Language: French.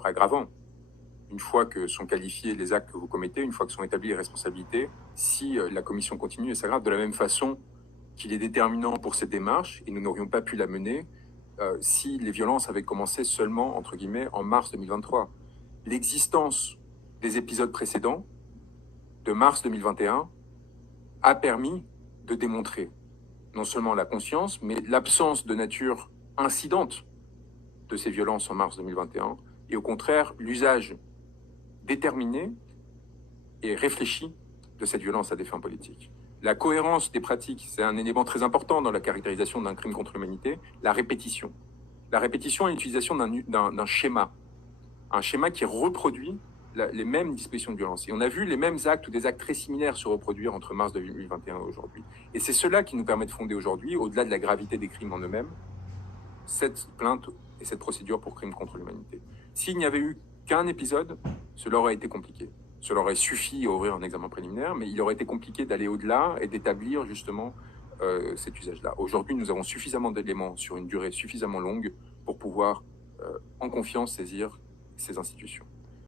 facteurs aggravants. Une fois que sont qualifiés les actes que vous commettez, une fois que sont établies les responsabilités, si la commission continue et s'aggrave de la même façon qu'il est déterminant pour cette démarche, et nous n'aurions pas pu la mener si les violences avaient commencé seulement, entre guillemets, en mars 2023. L'existence des épisodes précédents, de mars 2021, a permis de démontrer non seulement la conscience, mais l'absence de nature incidente de ces violences en mars 2021, et au contraire, l'usage déterminé et réfléchi de cette violence à des fins politiques. La cohérence des pratiques, c'est un élément très important dans la caractérisation d'un crime contre l'humanité, la répétition. La répétition est l'utilisation d'un schéma, un schéma qui reproduit les mêmes dispositions de violence. Et on a vu les mêmes actes ou des actes très similaires se reproduire entre mars 2021 et aujourd'hui. Et c'est cela qui nous permet de fonder aujourd'hui, au-delà de la gravité des crimes en eux-mêmes, cette plainte et cette procédure pour crime contre l'humanité. S'il n'y avait eu qu'un épisode, cela aurait été compliqué. Cela aurait suffi à ouvrir un examen préliminaire, mais il aurait été compliqué d'aller au-delà et d'établir justement cet usage-là. Aujourd'hui, nous avons suffisamment d'éléments sur une durée suffisamment longue pour pouvoir en confiance saisir ces institutions.